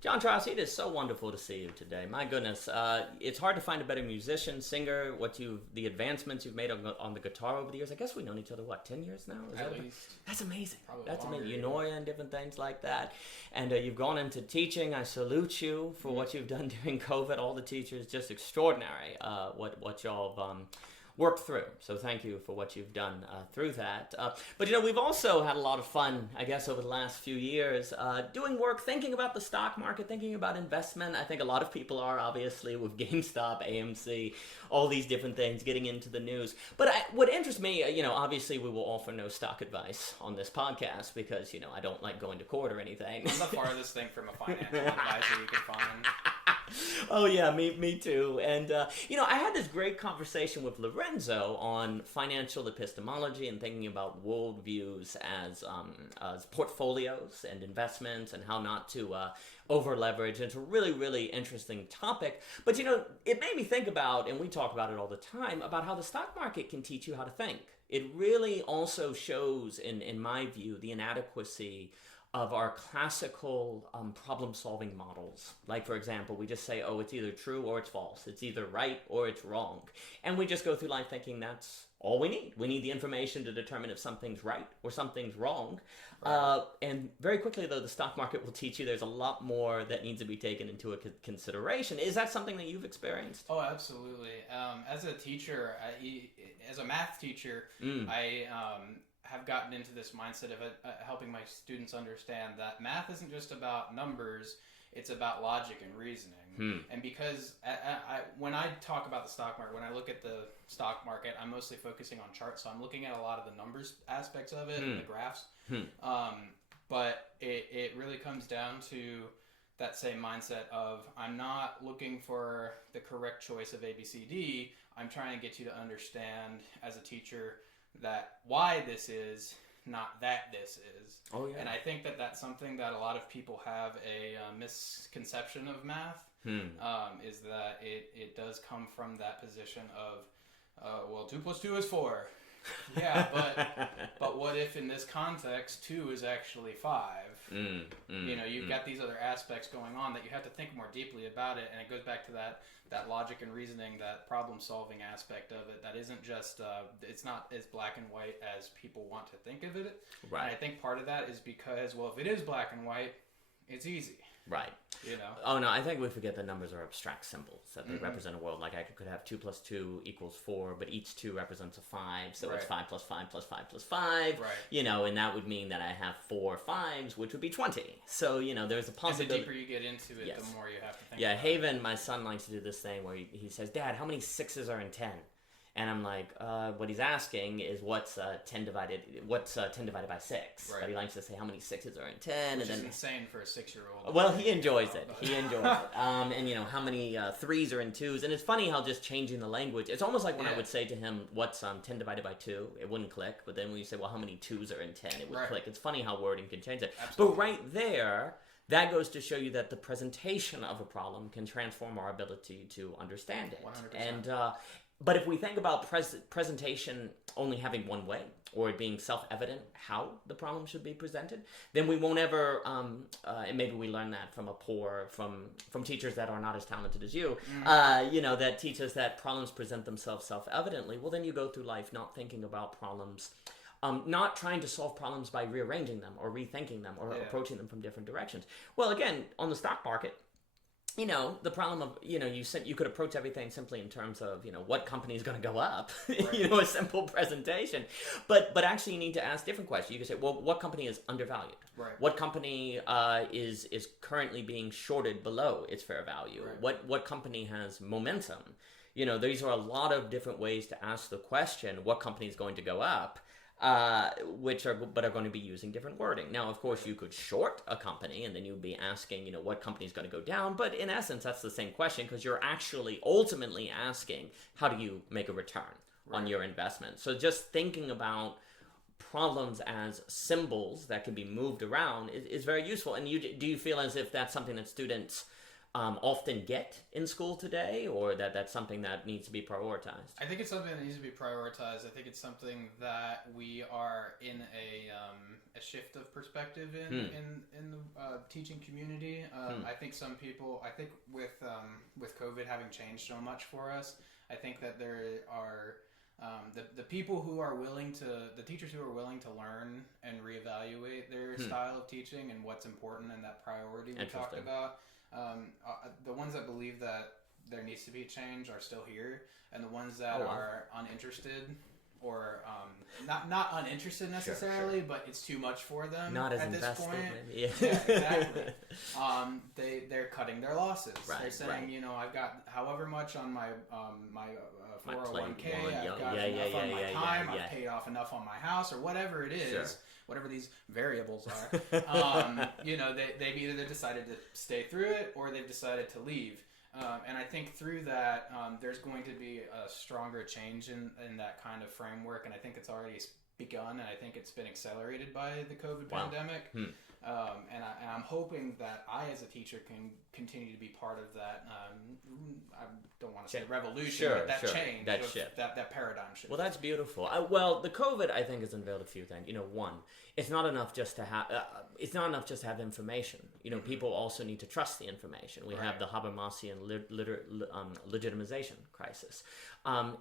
John Trossi, it is so wonderful to see you today. My goodness, it's hard to find a better musician, singer. The advancements you've made on the guitar over the years. I guess we've known each other 10 years now. At least. That's amazing. Probably That's longer, amazing. Eunoia and different things like that. And you've gone into teaching. I salute you for what you've done during COVID. All the teachers, just extraordinary. What y'all have worked through. So thank you for what you've done through that. But we've also had a lot of fun, I guess, over the last few years doing work, thinking about the stock market, thinking about investment. I think a lot of people are, obviously, with GameStop, AMC, all these different things, getting into the news. But what interests me, obviously we will offer no stock advice on this podcast because, I don't like going to court or anything. I'm the farthest thing from a financial advisor you can find. Oh yeah, me too. And I had this great conversation with Lorenzo on financial epistemology and thinking about worldviews as portfolios and investments and how not to over leverage. And it's a really, really interesting topic. But it made me think about, and we talk about it all the time, about how the stock market can teach you how to think. It really also shows, in my view, the inadequacy of our classical problem-solving models. Like, for example, we just say, it's either true or it's false. It's either right or it's wrong. And we just go through life thinking that's all we need. We need the information to determine if something's right or something's wrong. Right. And very quickly, though, the stock market will teach you there's a lot more that needs to be taken into consideration. Is that something that you've experienced? Oh, absolutely. As a teacher, as a math teacher, I have gotten into this mindset of helping my students understand that math isn't just about numbers, it's about logic and reasoning. And because when I talk about the stock market, when I look at the stock market, I'm mostly focusing on charts, so I'm looking at a lot of the numbers aspects of it and the graphs. But it really comes down to that same mindset of I'm not looking for the correct choice of A, B, C, D. I'm trying to get you to understand as a teacher that why this is, not that this is. Oh yeah. And I think that that's something that a lot of people have a misconception of math, is that it does come from that position of, 2 + 2 is 4. Yeah, but what if in this context 2 is actually 5? You've got these other aspects going on that you have to think more deeply about it, and it goes back to that logic and reasoning, that problem-solving aspect of it. That isn't just it's not as black and white as people want to think of it. Right. And I think part of that is because, if it is black and white, it's easy. Right. Oh no, I think we forget that numbers are abstract symbols, that they represent a world. Like I could have 2 + 2 = 4, but each 2 represents a 5, so it's 5 + 5 + 5 + 5. Right. And that would mean that I have 4 5s, which would be 20. So there's a possibility. And the deeper you get into it, the more you have to think. Yeah, about Haven, it. My son, likes to do this thing where he says, "Dad, how many 6s are in 10?" And I'm like, what he's asking is what's 10 divided by 6. Right. But he likes to say how many 6s are in 10. Which and is then insane for a 6-year-old. Well, he enjoys it. And how many 3s are in 2s. And it's funny how just changing the language, it's almost like when I would say to him, what's 10 divided by 2? It wouldn't click. But then when you say, how many 2s are in 10? It would click. It's funny how wording can change it. Absolutely. But right there, that goes to show you that the presentation of a problem can transform our ability to understand it. 100%. But if we think about presentation only having one way, or it being self-evident how the problem should be presented, then we won't ever, and maybe we learn that from teachers that are not as talented as you, that teach us that problems present themselves self-evidently. Well, then you go through life not thinking about problems, not trying to solve problems by rearranging them or rethinking them or approaching them from different directions. Well, again, on the stock market, the problem of, you could approach everything simply in terms of, what company is going to go up, right. A simple presentation. But actually you need to ask different questions. You can say, what company is undervalued? Right. What company is currently being shorted below its fair value? Right. What company has momentum? These are a lot of different ways to ask the question, what company is going to go up? But are going to be using different wording. Now, of course, you could short a company, and then you'd be asking, what company is going to go down. But in essence, that's the same question, because you're actually ultimately asking, how do you make a return on your investment? So just thinking about problems as symbols that can be moved around is very useful. And do you feel as if that's something that students often get in school today, or that's something that needs to be prioritized? I think it's something that needs to be prioritized. I think it's something that we are in a shift of perspective in the teaching community. I think some people, with COVID having changed so much for us, I think that there are the people who are willing to, the teachers who are willing to learn and reevaluate their style of teaching and what's important and that priority we talked about. The ones that believe that there needs to be change are still here, and the ones that are uninterested or not uninterested necessarily, but it's too much for them not as at this invested, point. maybe. Yeah, exactly. They're cutting their losses. They're saying, I've got however much on my 401k, I've got enough on my time, I've paid off enough on my house, or whatever it is. Whatever these variables are, they've either decided to stay through it or they've decided to leave. And I think through that, there's going to be a stronger change in that kind of framework. And I think it's already begun, and I think it's been accelerated by the COVID pandemic. And I'm hoping that I, as a teacher, can continue to be part of that. I don't want to say revolution, but that change, that shift, that paradigm shift. Well, that's beautiful. Well, the COVID, I think, has unveiled a few things. One, it's not enough just to have information. People also need to trust the information. We have the Habermasian legitimization crisis.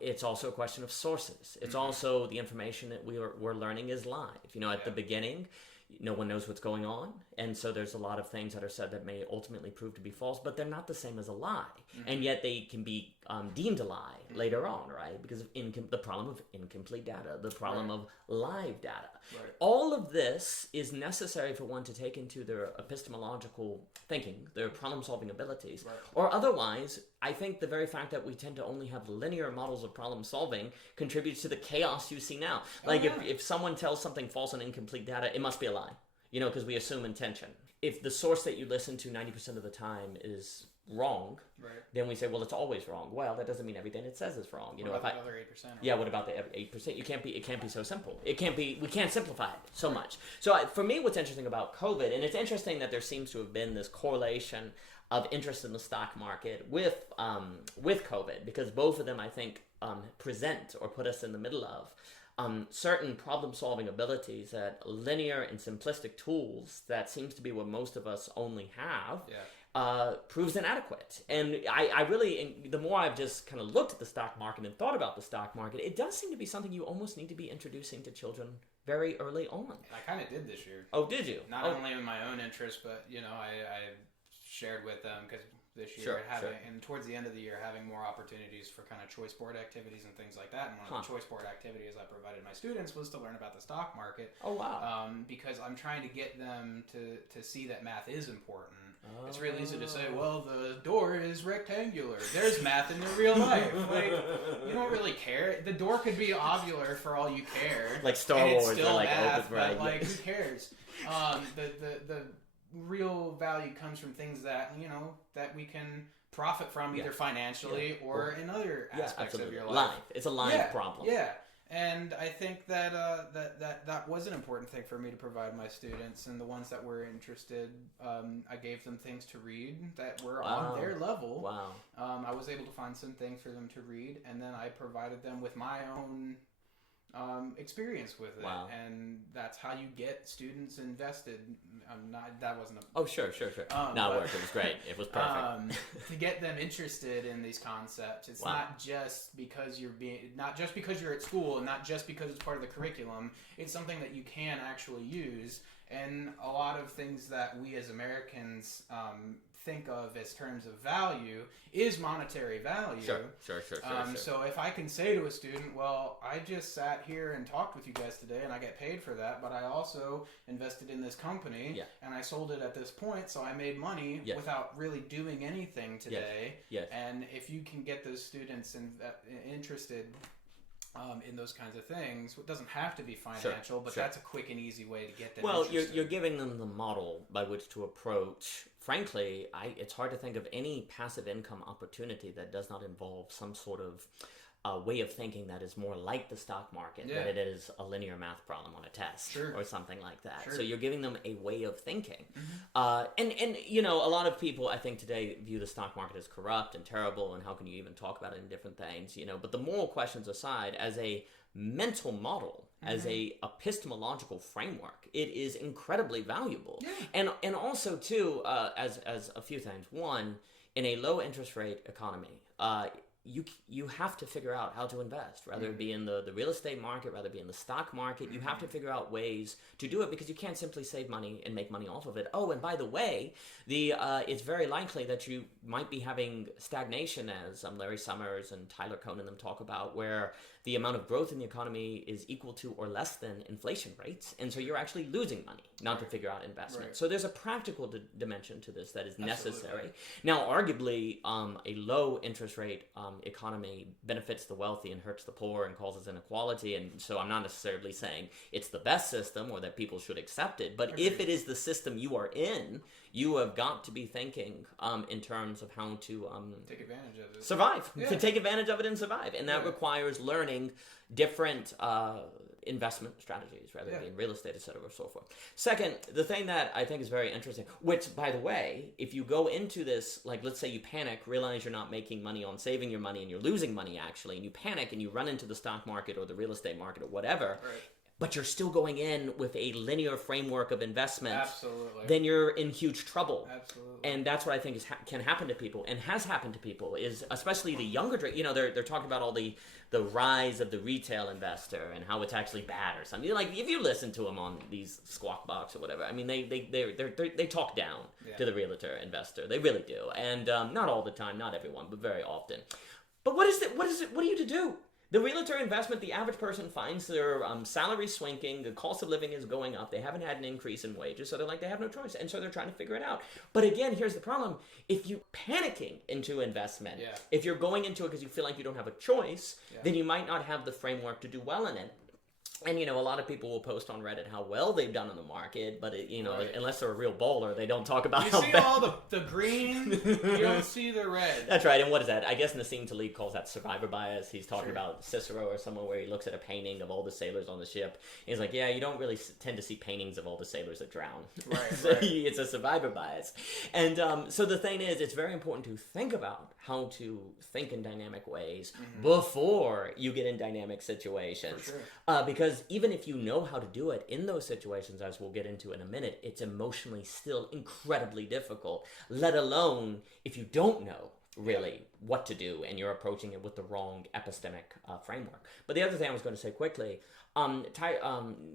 It's also a question of sources. It's also the information that we're learning is live. At the beginning, no one knows what's going on, and so there's a lot of things that are said that may ultimately prove to be false, but they're not the same as a lie, and yet they can be deemed a lie later on, right? Because of the problem of incomplete data, the problem of live data. All of this is necessary for one to take into their epistemological thinking, their problem-solving abilities, or otherwise, I think the very fact that we tend to only have linear models of problem-solving contributes to the chaos you see now. If someone tells something false and incomplete data, it must be a lie, because we assume intention. If the source that you listen to 90% of the time is wrong, then we say, well, it's always wrong. Well, that doesn't mean everything it says is wrong. What about the other 8%? Yeah, what about the 8%? It can't be so simple. We can't simplify it so much. So for me, what's interesting about COVID, and it's interesting that there seems to have been this correlation of interest in the stock market with COVID, because both of them, I think, present or put us in the middle of certain problem-solving abilities that linear and simplistic tools that seems to be what most of us only have proves inadequate. And I really, the more I've just kind of looked at the stock market and thought about the stock market, it does seem to be something you almost need to be introducing to children very early on. I kind of did this year. Oh, did you? Not only in my own interest, but, I shared with them, because this year and towards the end of the year having more opportunities for kind of choice board activities and things like that, and one of the choice board activities I provided my students was to learn about the stock market. Because I'm trying to get them to see that math is important. It's real easy to say, well, the door is rectangular, there's math in the real life. You don't really care. The door could be ovular for all you care, like Star Wars, it's still math, open, but who cares? The real value comes from things that that we can profit from, either financially or in other aspects of your life. It's a live problem. And I think that that was an important thing for me to provide my students, and the ones that were interested, I gave them things to read that were on their level. I was able to find some things for them to read, and then I provided them with my own experience with it, and that's how you get students invested. That wasn't a sure. No, it worked. It was great. It was perfect. To get them interested in these concepts, it's not just because not just because you're at school, and not just because it's part of the curriculum. It's something that you can actually use, and a lot of things that we as Americans think of as terms of value is monetary value. Sure. So if I can say to a student, well, I just sat here and talked with you guys today and I get paid for that, but I also invested in this company and I sold it at this point, so I made money without really doing anything today. And if you can get those students interested in those kinds of things, it doesn't have to be financial, but that's a quick and easy way to get them interested. You're giving them the model by which to approach. Frankly, it's hard to think of any passive income opportunity that does not involve some sort of way of thinking that is more like the stock market than it is a linear math problem on a test or something like that. So you're giving them a way of thinking. And you know, a lot of people I think today view the stock market as corrupt and terrible, and how can you even talk about it in different things, you know. But the moral questions aside, as a mental model, as a epistemological framework, it is incredibly valuable. And also too, as a few things. One, in a low interest rate economy, you have to figure out how to invest, whether it be in the real estate market, whether it be in the stock market. You have to figure out ways to do it, because you can't simply save money and make money off of it. Oh, and by the way, it's very likely that you might be having stagnation, as Larry Summers and Tyler Cohn and them talk about, where the amount of growth in the economy is equal to or less than inflation rates, and so you're actually losing money not to figure out investment. So there's a practical dimension to this that is necessary. Now, arguably, a low interest rate economy benefits the wealthy and hurts the poor and causes inequality, and so I'm not necessarily saying it's the best system or that people should accept it, but if it is the system you are in, you have got to be thinking in terms of how to take advantage of it, survive, to take advantage of it and survive, and that requires learning different investment strategies, rather than real estate, etc., or so forth. Second, the thing that I think is very interesting, which, by the way, if you go into this, like, let's say you panic, realize you're not making money on saving your money and you're losing money actually, and you panic and you run into the stock market or the real estate market or whatever, but you're still going in with a linear framework of investment, then you're in huge trouble. And that's what I think can happen to people, and has happened to people, is especially the younger, you know, they're talking about all the rise of the retail investor and how it's actually bad or something. Like, if you listen to them on these Squawk Box or whatever, I mean, they talk down to the realtor investor. They really do. And not all the time, not everyone, but very often. But what is it? What are you to do? The realtor investment, the average person finds their salary swinking, the cost of living is going up, they haven't had an increase in wages, so they're like, they have no choice, and so they're trying to figure it out. But again, here's the problem. If you're panicking into investment, if you're going into it because you feel like you don't have a choice, then you might not have the framework to do well in it. And, you know, a lot of people will post on Reddit how well they've done in the market, but, you know, unless they're a real bowler, they don't talk about how bad. You see all the green, you don't see the red. That's right, and what is that? I guess Nassim Taleb calls that survivor bias. He's talking about Cicero or someone where he looks at a painting of all the sailors on the ship. He's like, yeah, you don't really tend to see paintings of all the sailors that drown. So it's a survivor bias. And so the thing is, it's very important to think about how to think in dynamic ways before you get in dynamic situations. Because even if you know how to do it in those situations, as we'll get into in a minute, it's emotionally still incredibly difficult, let alone if you don't know really what to do and you're approaching it with the wrong epistemic framework. But the other thing I was going to say quickly,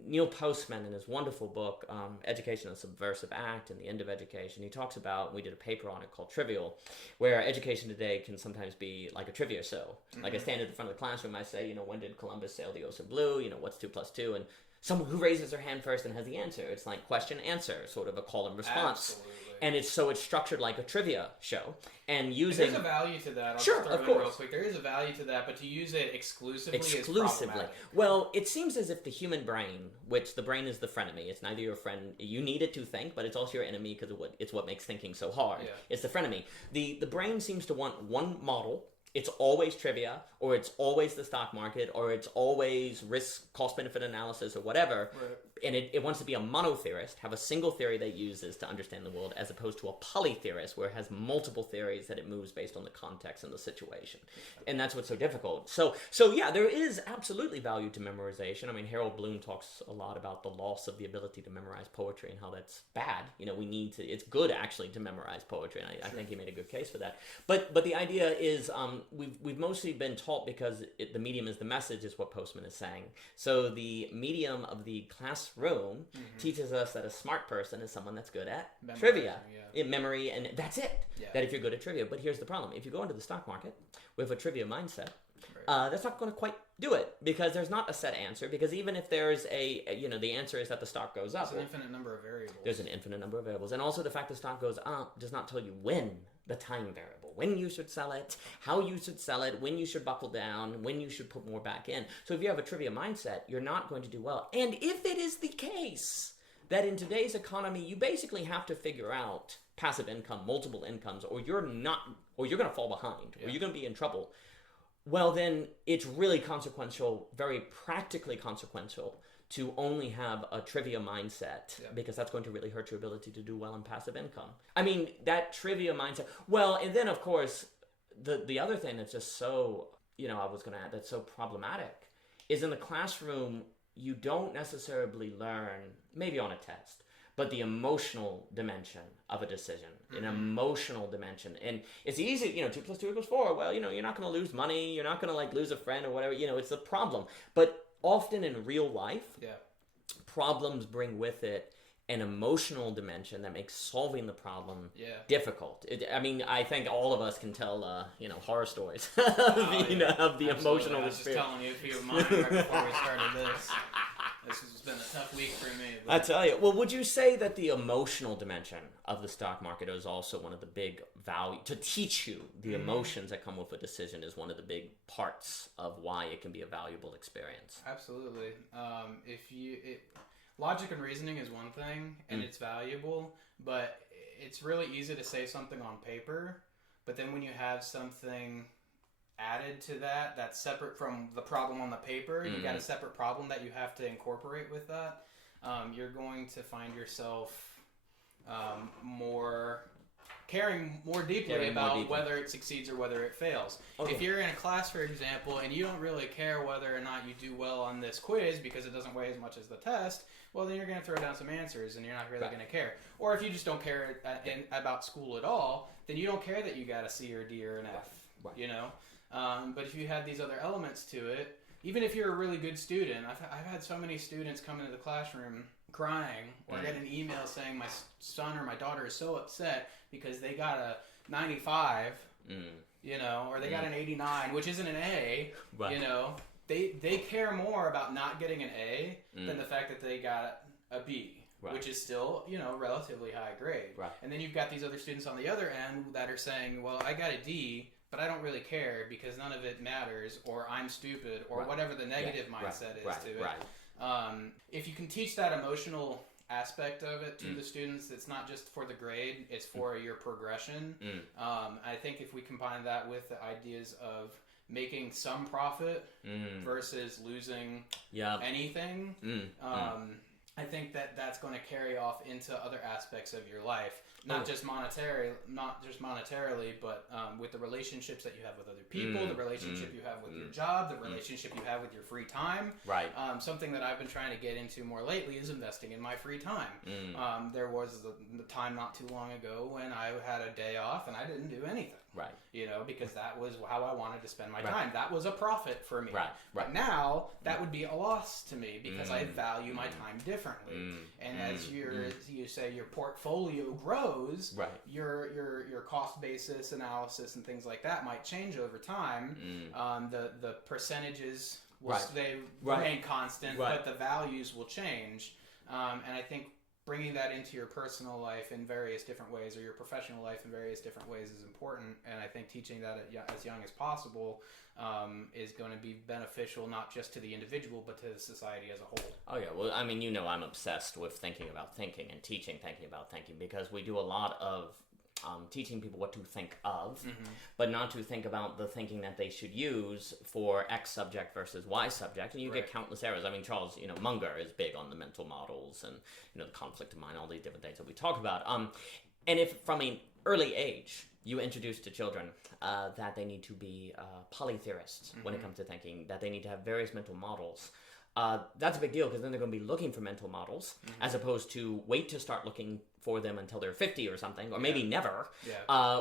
Neil Postman, in his wonderful book, Education, a Subversive Act and the End of Education, he talks about, we did a paper on it called Trivial, where education today can sometimes be like a trivia show. Like, I stand at the front of the classroom, I say, you know, when did Columbus sail the ocean blue? You know, what's 2 + 2? And someone who raises their hand first and has the answer. It's like question, answer, sort of a call and response. And it's structured like a trivia show. And using... There's a value to that. Sure, of course. Real quick. There is a value to that, but to use it exclusively is problematic. Well, it seems as if the human brain, which the brain is the frenemy, it's neither your friend, you need it to think, but it's also your enemy because it's what makes thinking so hard. It's the frenemy. The brain seems to want one model. It's always trivia, or it's always the stock market, or it's always risk, cost-benefit analysis, or whatever. And it wants to be a monotheorist, have a single theory that it uses to understand the world, as opposed to a polytheorist, where it has multiple theories that it moves based on the context and the situation. And that's what's so difficult. So yeah, there is absolutely value to memorization. I mean, Harold Bloom talks a lot about the loss of the ability to memorize poetry and how that's bad. You know, we need to, it's good actually to memorize poetry, and I think he made a good case for that. But the idea is, we've mostly been taught, because the medium is the message, is what Postman is saying. So the medium of the classroom teaches us that a smart person is someone that's good at trivia, memory, and that's it. That if you're good at trivia. But here's the problem. If you go into the stock market with a trivia mindset, that's not going to quite do it, because there's not a set answer. Because even if there's the answer is that the stock goes up. There's an infinite number of variables. There's an infinite number of variables. And also the fact the stock goes up does not tell you when, the time variable, when you should sell it, how you should sell it, when you should buckle down, when you should put more back in. So if you have a trivia mindset, you're not going to do well. And if it is the case that in today's economy, you basically have to figure out passive income, multiple incomes, or you're going to fall behind, or you're going to be in trouble. well, then it's really consequential, very practically consequential, to only have a trivia mindset, because that's going to really hurt your ability to do well in passive income. I mean, that trivia mindset. Well, and then of course, the other thing that's just so, I was going to add, that's so problematic is in the classroom, you don't necessarily learn, maybe on a test, but the emotional dimension of a decision, an emotional dimension. And it's easy, 2 + 2 = 4. Well, you're not going to lose money. You're not going to like lose a friend or whatever. It's a problem. But often in real life, problems bring with it an emotional dimension that makes solving the problem difficult. I think all of us can tell, horror stories of the emotional experience. I was just telling you a few of mine right before we started this. This has been a tough week for me. I tell you. Well, would you say that the emotional dimension of the stock market is also one of the big value to teach you the emotions that come with a decision is one of the big parts of why it can be a valuable experience? Absolutely. Logic and reasoning is one thing, and it's valuable, but it's really easy to say something on paper, but then when you have something added to that that's separate from the problem on the paper, you got a separate problem that you have to incorporate with that, you're going to find yourself caring more deeply about whether it succeeds or whether it fails. If you're in a class, for example, and you don't really care whether or not you do well on this quiz because it doesn't weigh as much as the test, well, then you're going to throw down some answers and you're not really going to care. Or if you just don't care about school at all, then you don't care that you got a C or a D or an F, But if you had these other elements to it, even if you're a really good student, I've had so many students come into the classroom crying or get an email saying my son or my daughter is so upset because they got a 95, or they got an 89, which isn't an A, They care more about not getting an A than the fact that they got a B, which is still, relatively high grade. And then you've got these other students on the other end that are saying, well, I got a D, but I don't really care because none of it matters, or I'm stupid, or whatever the negative mindset is to it. If you can teach that emotional aspect of it to the students, it's not just for the grade, it's for your progression. I think if we combine that with the ideas of making some profit versus losing anything, I think that's going to carry off into other aspects of your life, not just monetarily, but with the relationships that you have with other people, the relationship you have with your job, the relationship you have with your free time. Something that I've been trying to get into more lately is investing in my free time. There was the time not too long ago when I had a day off and I didn't do anything. Because that was how I wanted to spend my time. That was a profit for me. But now that would be a loss to me because I value my time differently. And as you say your portfolio grows, your cost basis analysis and things like that might change over time. The percentages will remain constant, but the values will change. And I think bringing that into your personal life in various different ways, or your professional life in various different ways, is important. And I think teaching that as young as possible is going to be beneficial, not just to the individual, but to the society as a whole. Oh yeah, well, I'm obsessed with thinking about thinking and teaching thinking about thinking, because we do a lot of teaching people what to think of, but not to think about the thinking that they should use for X subject versus Y subject, and you get countless errors. Charles, Munger is big on the mental models and the conflict of mind, all these different things that we talk about. And if from an early age you introduce to children that they need to be polytheorists when it comes to thinking, that they need to have various mental models, that's a big deal, because then they're going to be looking for mental models as opposed to wait to start looking for them until they're 50 or something, or maybe never,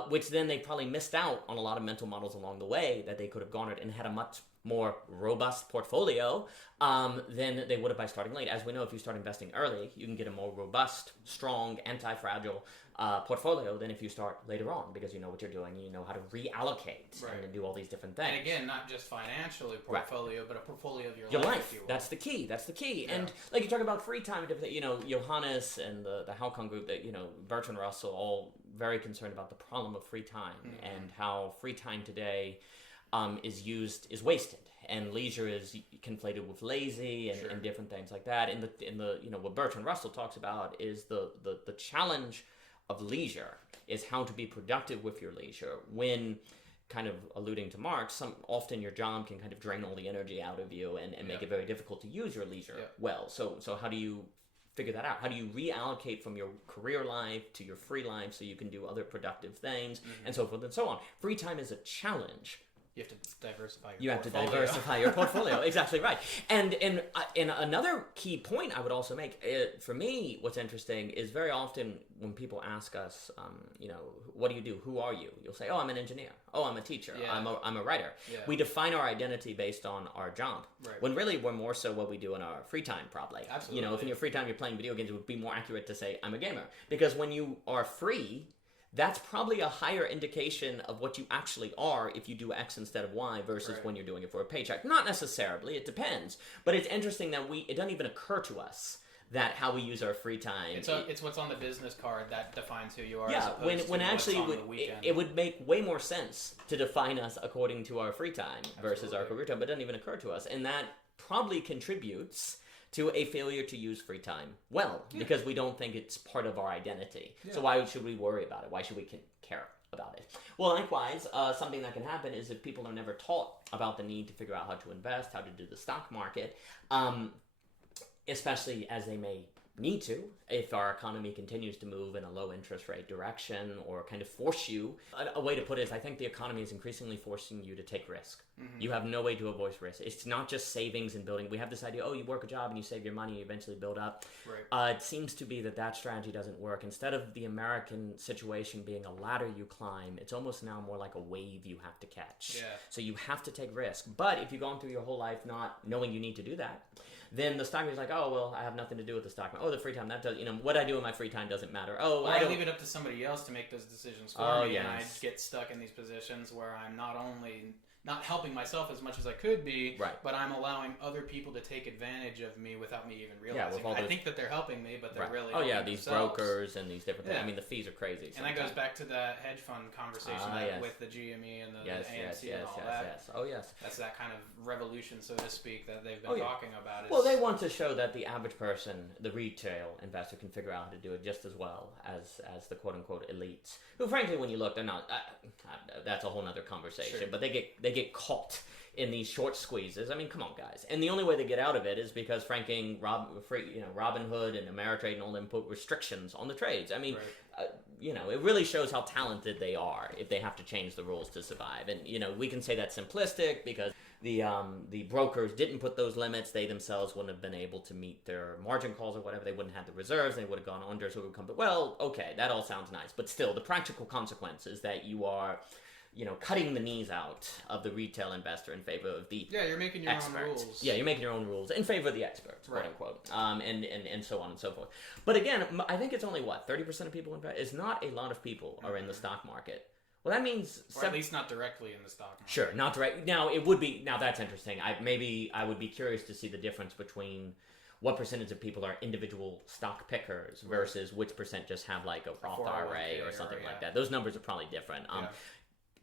which then they probably missed out on a lot of mental models along the way that they could have garnered and had a much more robust portfolio than they would have by starting late. As we know, if you start investing early, you can get a more robust, strong, anti-fragile portfolio than if you start later on, because you know what you're doing, you know how to reallocate and do all these different things. And again, not just financially portfolio, but a portfolio of your life. That's the key. Yeah. And like you talk about free time, Johannes and the Halcon group, that Bertrand Russell, all very concerned about the problem of free time and how free time today is wasted, and leisure is conflated with lazy and different things like that. And what Bertrand Russell talks about is the challenge of leisure is how to be productive with your leisure when kind of alluding to Marx, often your job can kind of drain all the energy out of you and make it very difficult to use your leisure well. So how do you figure that out? How do you reallocate from your career life to your free life so you can do other productive things and so forth and so on? Free time is a challenge. You have to diversify your portfolio. You have to diversify your portfolio. Exactly right. And another key point I would also make, for me, what's interesting is very often when people ask us, what do you do? Who are you? You'll say, oh, I'm an engineer. Oh, I'm a teacher. Yeah. I'm a writer. Yeah. We define our identity based on our job. Right. When really we're more so what we do in our free time, probably. Absolutely. If in your free time you're playing video games, it would be more accurate to say, I'm a gamer. Because when you are free, that's probably a higher indication of what you actually are if you do X instead of Y versus when you're doing it for a paycheck. Not necessarily, it depends. But it's interesting that it doesn't even occur to us that how we use our free time. It's what's on the business card that defines who you are. Yeah, when actually it would make way more sense to define us according to our free time versus our career time, but it doesn't even occur to us. And that probably contributes to a failure to use free time well, because we don't think it's part of our identity. Yeah. So why should we worry about it? Why should we care about it? Well, likewise, something that can happen is if people are never taught about the need to figure out how to invest, how to do the stock market, especially as they may need to if our economy continues to move in a low interest rate direction or kind of force you. A way to put it is I think the economy is increasingly forcing you to take risk. You have no way to avoid risk. It's not just savings and building. We have this idea, you work a job and you save your money and you eventually build up. Right. It seems to be that strategy doesn't work. Instead of the American situation being a ladder you climb, it's almost now more like a wave you have to catch. Yeah. So you have to take risk. But if you've gone through your whole life not knowing you need to do that, then the stock market is like, oh, well, I have nothing to do with the stock market. Oh, the free time, that does, what I do in my free time doesn't matter. Oh, I leave it up to somebody else to make those decisions for me, yes. and I get stuck in these positions where I'm not only not helping myself as much as I could be, but I'm allowing other people to take advantage of me without me even realizing. I think that they're helping me, but they're really helping these themselves. Brokers and these different things. I mean, the fees are crazy. And that goes back to that hedge fund conversation with the GME and the AMC and all that. Yes. Oh, yes. That's that kind of revolution, so to speak, that they've been talking about. Well, they want to show that the average person, the retail investor, can figure out how to do it just as well as the quote-unquote elites, who, frankly, when you look, they're not. That's a whole other conversation. Sure. But they get caught in these short squeezes. I mean, come on, guys. And the only way they get out of it is because Robinhood and Ameritrade and all them put restrictions on the trades. I mean, it really shows how talented they are if they have to change the rules to survive. And, we can say that's simplistic because the brokers didn't put those limits. They themselves wouldn't have been able to meet their margin calls or whatever. They wouldn't have the reserves. They would have gone under. So it would come. But, well, okay, that all sounds nice. But still, the practical consequence is that you are cutting the knees out of the retail investor in favor of the you're making your own rules. Yeah, you're making your own rules in favor of the experts, quote unquote, and so on and so forth. But again, I think it's only 30% of people invest. It's not a lot of people are in the stock market. Well, that means or at least not directly in the stock market. Sure, not direct. Now it would be. Now that's interesting. I would be curious to see the difference between what percentage of people are individual stock pickers versus which percent just have like a Roth IRA or something like that. Those numbers are probably different.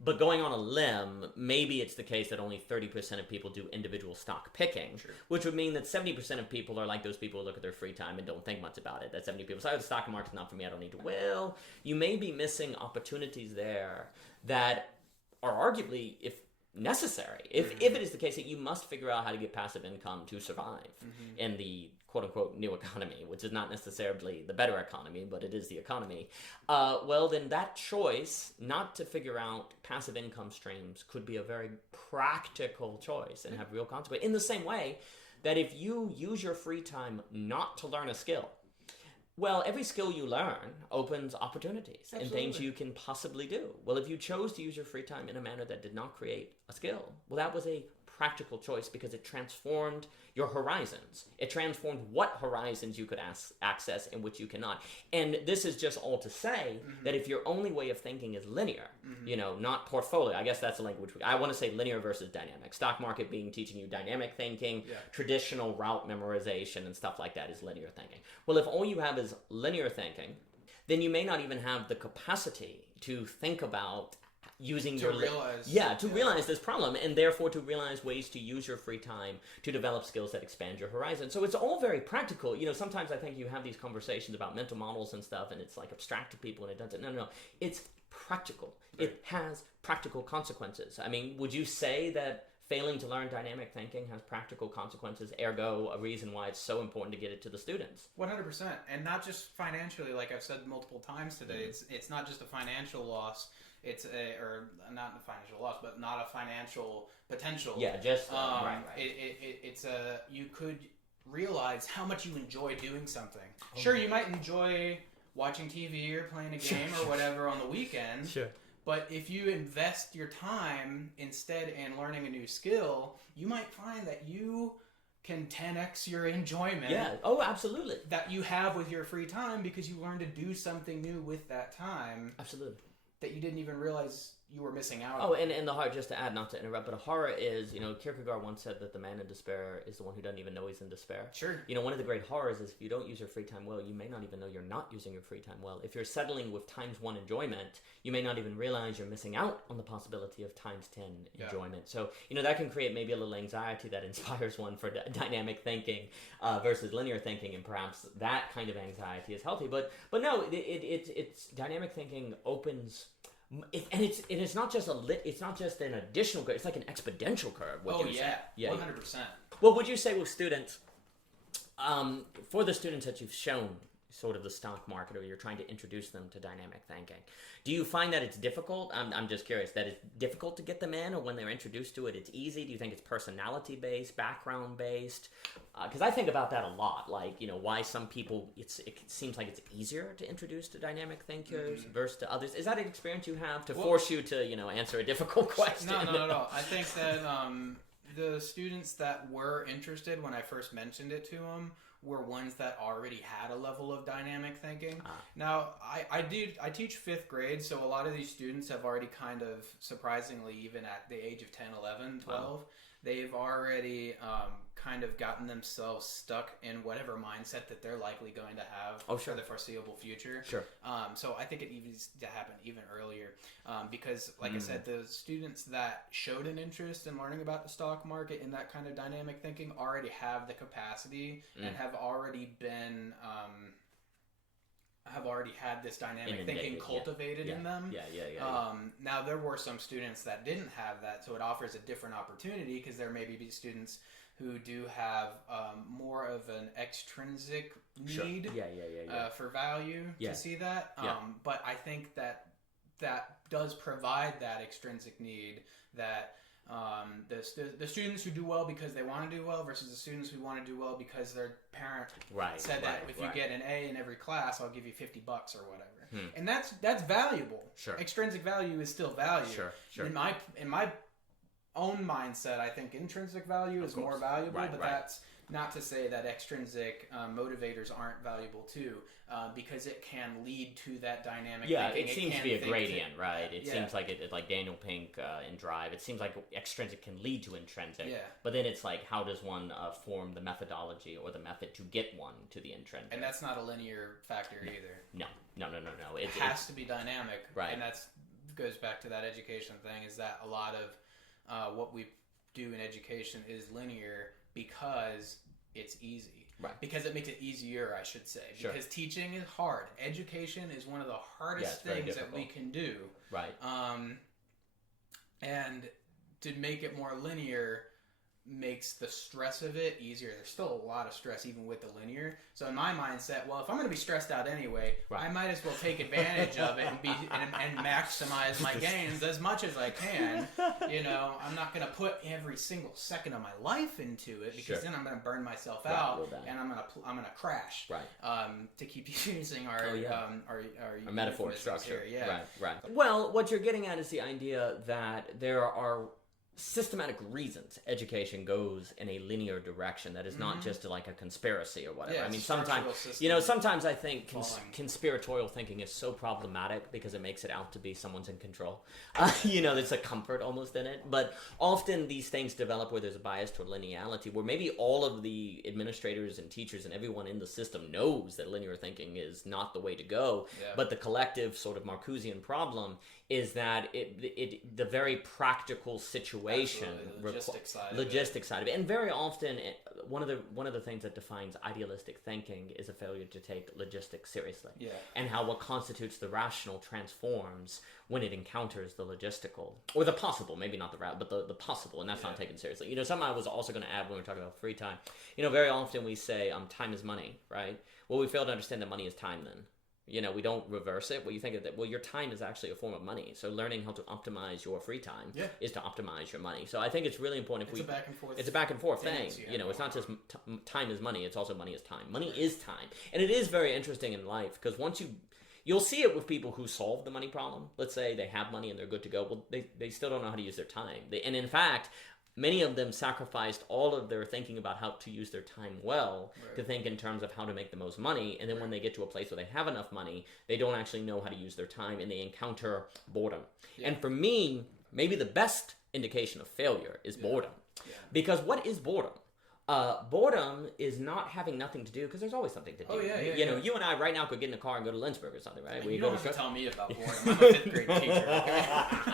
But going on a limb, maybe it's the case that only 30% of people do individual stock picking, which would mean that 70% of people are like those people who look at their free time and don't think much about it. That 70 people say, the stock market's not for me, I don't need to. Well, you may be missing opportunities there that are arguably, if necessary, if it is the case that you must figure out how to get passive income to survive in the quote-unquote new economy, which is not necessarily the better economy, but it is the economy, well, then that choice not to figure out passive income streams could be a very practical choice and have real consequences. In the same way that if you use your free time not to learn a skill, well, every skill you learn opens opportunities and things you can possibly do. Well, if you chose to use your free time in a manner that did not create a skill, well, that was a practical choice because it transformed your horizons. It transformed what horizons you could access and which you cannot. And this is just all to say that if your only way of thinking is linear, not portfolio, I guess that's the language. I want to say linear versus dynamic. Stock market being teaching you dynamic thinking, traditional route memorization and stuff like that is linear thinking. Well, if all you have is linear thinking, then you may not even have the capacity to think about using to realize realize this problem, and therefore to realize ways to use your free time to develop skills that expand your horizon. So it's all very practical. Sometimes I think you have these conversations about mental models and stuff, and it's like abstract to people, and it doesn't. No, it's practical. Right. It has practical consequences. I mean, would you say that failing to learn dynamic thinking has practical consequences, ergo a reason why it's so important to get it to the students? 100%. And not just financially, like I've said multiple times today. It's not just a financial loss. Or not a financial loss, but not a financial potential. Yeah, just right. It's you could realize how much you enjoy doing something. Oh, sure, you might enjoy watching TV or playing a game or whatever on the weekend. Sure. But if you invest your time instead in learning a new skill, you might find that you can 10x your enjoyment. Yeah. Oh, absolutely. That you have with your free time because you learned to do something new with that time. Absolutely. That you didn't even realize you were missing out. Oh, and the horror, just to add, not to interrupt, but a horror is, Kierkegaard once said that the man in despair is the one who doesn't even know he's in despair. Sure. One of the great horrors is if you don't use your free time well, you may not even know you're not using your free time well. If you're settling with times 1 enjoyment, you may not even realize you're missing out on the possibility of times 10 enjoyment. So, that can create maybe a little anxiety that inspires one for dynamic thinking versus linear thinking, and perhaps that kind of anxiety is healthy. But no, it's dynamic thinking opens... It's not just it's not just an additional curve. It's like an exponential curve. Yeah, 100%. Well, would you say with students, for the students that you've shown sort of the stock market, or you're trying to introduce them to dynamic thinking, do you find that it's difficult? I'm just curious, that it's difficult to get them in, or when they're introduced to it, it's easy? Do you think it's personality based, background based? Because I think about that a lot. Like, why some people it seems like it's easier to introduce to dynamic thinkers versus to others. Is that an experience you have to force you to answer a difficult question? No, not at all. I think that the students that were interested when I first mentioned it to them were ones that already had a level of dynamic thinking. Now, I teach 5th grade, so a lot of these students have already kind of, surprisingly, even at the age of 10, 11, 12, they've already kind of gotten themselves stuck in whatever mindset that they're likely going to have for the foreseeable future. Sure. So I think it needs to happen even earlier because, like I said, the students that showed an interest in learning about the stock market and that kind of dynamic thinking already have the capacity and have already been... have already had this dynamic thinking cultivated in them. Now, there were some students that didn't have that, so it offers a different opportunity because there may be students who do have more of an extrinsic need for value to see that. But I think that does provide that extrinsic need that the students who do well because they want to do well versus the students who want to do well because their parent said that if you get an A in every class, I'll give you $50 or whatever. And that's valuable. Sure. Extrinsic value is still value. Sure. In my own mindset, I think intrinsic value is more valuable, but that's not to say that extrinsic motivators aren't valuable too, because it can lead to that dynamic thinking. It seems to be a gradient, right? It seems like it, like Daniel Pink in Drive, it seems like extrinsic can lead to intrinsic. But then it's like, how does one form the methodology or the method to get one to the intrinsic? And that's not a linear factor either. No. It has to be dynamic. Right. And that goes back to that education thing, is that a lot of what we do in education is linear because it's easy. Right. Because it makes it easier, I should say. Because teaching is hard. Education is one of the hardest things that we can do. Right. And to make it more linear makes the stress of it easier. There's still a lot of stress even with the linear. So in my mindset, well, if I'm going to be stressed out anyway, I might as well take advantage of it and maximize my gains as much as I can. I'm not going to put every single second of my life into it because then I'm going to burn myself out and I'm going to crash. Right. To keep using our metaphor structure. Here. Yeah. Right. Well, what you're getting at is the idea that there are systematic reasons education goes in a linear direction that is not just like a conspiracy or whatever. I mean, sometimes I think conspiratorial thinking is so problematic because it makes it out to be someone's in control. There's a comfort almost in it. But often these things develop where there's a bias toward linearity, where maybe all of the administrators and teachers and everyone in the system knows that linear thinking is not the way to go. But the collective sort of Marcusian problem is that the very practical situation, Absolutely. logistic side of it, and very often one of the things that defines idealistic thinking is a failure to take logistics seriously, and how what constitutes the rational transforms when it encounters the logistical or the possible, maybe not the but the possible, and that's not taken seriously. You know, something I was also going to add when we're talking about free time. You know, very often we say time is money, right? Well, we fail to understand that money is time then. You know, we don't reverse it. Well, you think of that. Well, your time is actually a form of money. So learning how to optimize your free time is to optimize your money. So I think it's really important. It's a back and forth. It's a back and forth thing. You know, it's not just time is money. It's also money is time. Money is time, and it is very interesting in life because once you'll see it with people who solve the money problem. Let's say they have money and they're good to go. Well, they still don't know how to use their time. And in fact, many of them sacrificed all of their thinking about how to use their time well to think in terms of how to make the most money. And then when they get to a place where they have enough money, they don't actually know how to use their time and they encounter boredom. And for me, maybe the best indication of failure is boredom. Because what is boredom? Boredom is not having nothing to do because there's always something to do. You know, you and I right now could get in a car and go to Lynchburg or something, right? You don't have to tell me about boredom. I'm a fifth grade teacher. Okay?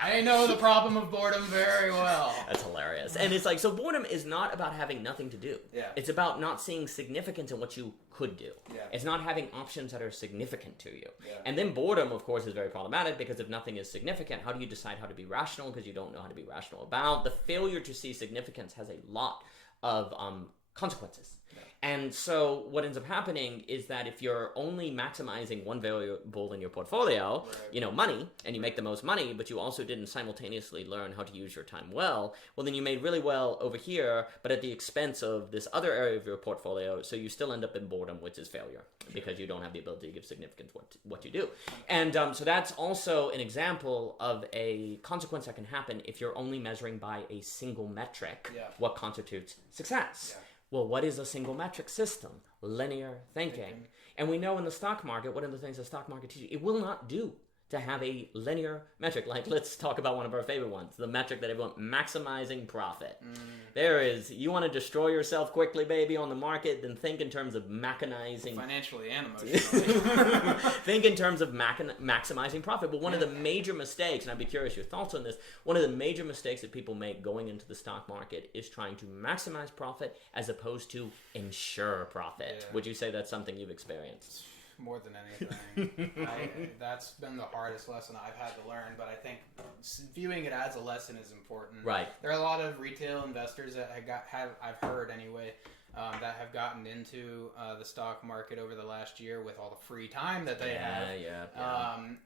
I know the problem of boredom very well. That's hilarious. And it's like, so boredom is not about having nothing to do. It's about not seeing significance in what you could do. It's not having options that are significant to you. And then boredom, of course, is very problematic because if nothing is significant, how do you decide how to be rational? Because you don't know how to be rational about. The failure to see significance has a lot of consequences. And so what ends up happening is that if you're only maximizing one variable in your portfolio, you know, money, and you make the most money, but you also didn't simultaneously learn how to use your time well then you made really well over here, but at the expense of this other area of your portfolio, so you still end up in boredom, which is failure, because you don't have the ability to give significance to what you do. And so that's also an example of a consequence that can happen if you're only measuring by a single metric what constitutes success. Well, what is a single metric system? Linear thinking. And we know in the stock market, one of the things the stock market teaches, it will not do to have a linear metric. Like, let's talk about one of our favorite ones, the metric that everyone, maximizing profit. There is, you want to destroy yourself quickly, baby, on the market, then think in terms of mechanizing. Financially and emotionally. Think in terms of maximizing profit. But one of the major mistakes, and I'd be curious your thoughts on this, one of the major mistakes that people make going into the stock market is trying to maximize profit as opposed to ensure profit. Would you say that's something you've experienced? More than anything. That's been the hardest lesson I've had to learn, but I think viewing it as a lesson is important. There are a lot of retail investors that I've heard anyway, that have gotten into the stock market over the last year with all the free time that they have.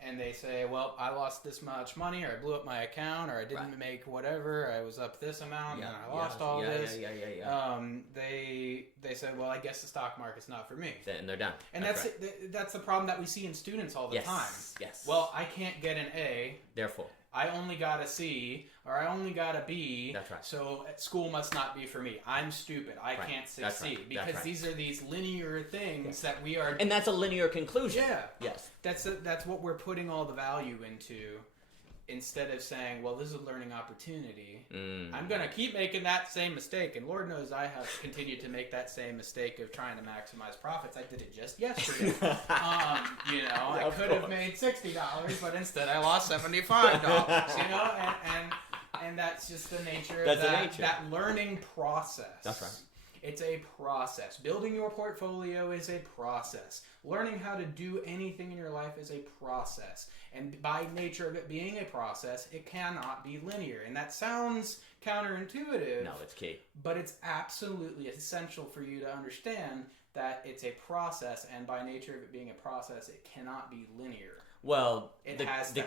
And they say, well, I lost this much money, or I blew up my account, or I didn't make whatever, I was up this amount, and I lost all this. They say, well, I guess the stock market's not for me. And they're done. And that's the problem that we see in students all the time. Well, I can't get an A. Therefore. I only got a C, or I only got a B. That's right. So school must not be for me. I'm stupid. I can't succeed. Because these are these linear things that we are. And that's a linear conclusion. That's what we're putting all the value into. Instead of saying, well, this is a learning opportunity, I'm going to keep making that same mistake. And Lord knows I have continued to make that same mistake of trying to maximize profits. I did it just yesterday. I could have made $60, but instead I lost $75, and that's just the nature of that learning process. That's right. It's a process. Building your portfolio is a process. Learning how to do anything in your life is a process. And by nature of it being a process, it cannot be linear. And that sounds counterintuitive. No, it's key. But it's absolutely essential for you to understand that it's a process, and by nature of it being a process, it cannot be linear. Well, the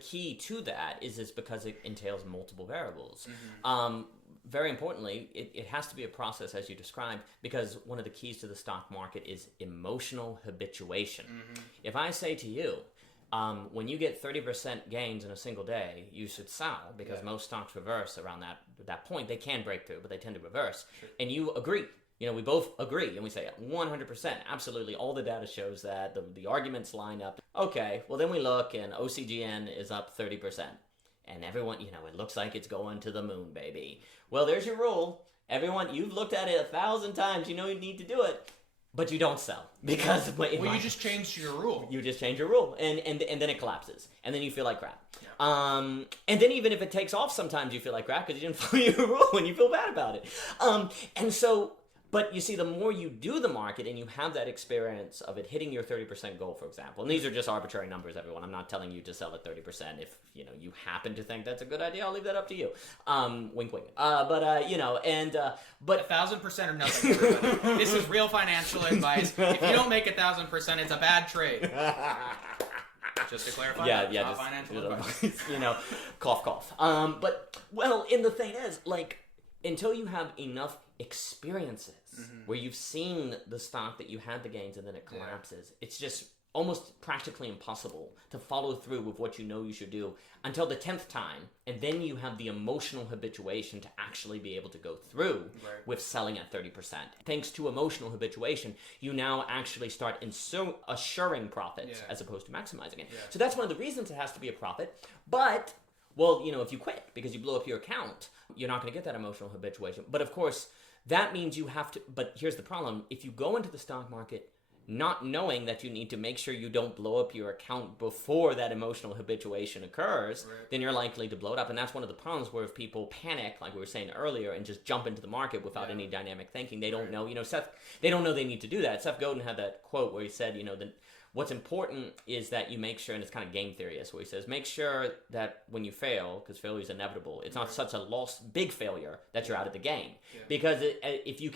key to that is because it entails multiple variables. Very importantly, it has to be a process, as you described, because one of the keys to the stock market is emotional habituation. If I say to you, when you get 30% gains in a single day, you should sell, because most stocks reverse around that point. They can break through, but they tend to reverse. And you agree. We both agree, and we say 100%, absolutely. All the data shows that. The arguments line up. Okay, well, then we look, and OCGN is up 30%. And everyone, it looks like it's going to the moon, baby. Well, there's your rule. Everyone, you've looked at it 1,000 times. You know you need to do it. but you don't sell because you just changed your rule. You just change your rule, and then it collapses, and then you feel like crap. Yeah. And then even if it takes off, sometimes you feel like crap because you didn't follow your rule, and you feel bad about it. And so. But you see, the more you do the market and you have that experience of it hitting your 30% goal, for example, and these are just arbitrary numbers, everyone. I'm not telling you to sell at 30%. If you happen to think that's a good idea, I'll leave that up to you. Wink, wink. But 1,000% or nothing. Everybody. This is real financial advice. If you don't make 1,000%, it's a bad trade. Just to clarify, just financial advice. Cough, cough. And the thing is, like, until you have enough experiences where you've seen the stock that you had the gains and then it collapses, it's just almost practically impossible to follow through with what you know you should do until the 10th time, and then you have the emotional habituation to actually be able to go through with selling at 30%. Thanks to emotional habituation, you now actually start assuring profits as opposed to maximizing it. So that's one of the reasons it has to be a profit. But if you quit because you blow up your account, you're not going to get that emotional habituation. But of course, that means you have to, but here's the problem. If you go into the stock market not knowing that you need to make sure you don't blow up your account before that emotional habituation occurs, then you're likely to blow it up. And that's one of the problems where if people panic, like we were saying earlier, and just jump into the market without any dynamic thinking, they don't know, they don't know they need to do that. Seth Godin had that quote where he said, that what's important is that you make sure, and it's kind of game theory-ish, where he says, make sure that when you fail, because failure is inevitable, it's not such a big failure that you're out of the game. Yeah. Because if you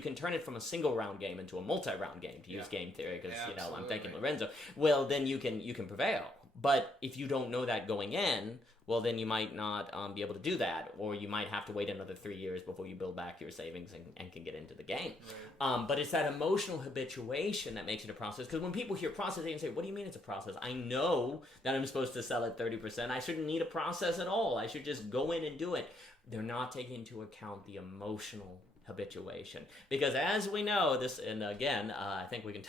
can turn it from a single round game into a multi-round game, to use game theory, because I'm thinking Lorenzo, well, then you can prevail. But if you don't know that going in, well, then you might not be able to do that, or you might have to wait another 3 years before you build back your savings and can get into the game. Right. But it's that emotional habituation that makes it a process, because when people hear process, they can say, what do you mean it's a process? I know that I'm supposed to sell at 30%. I shouldn't need a process at all. I should just go in and do it. They're not taking into account the emotional habituation, because as we know this, and again, I think we can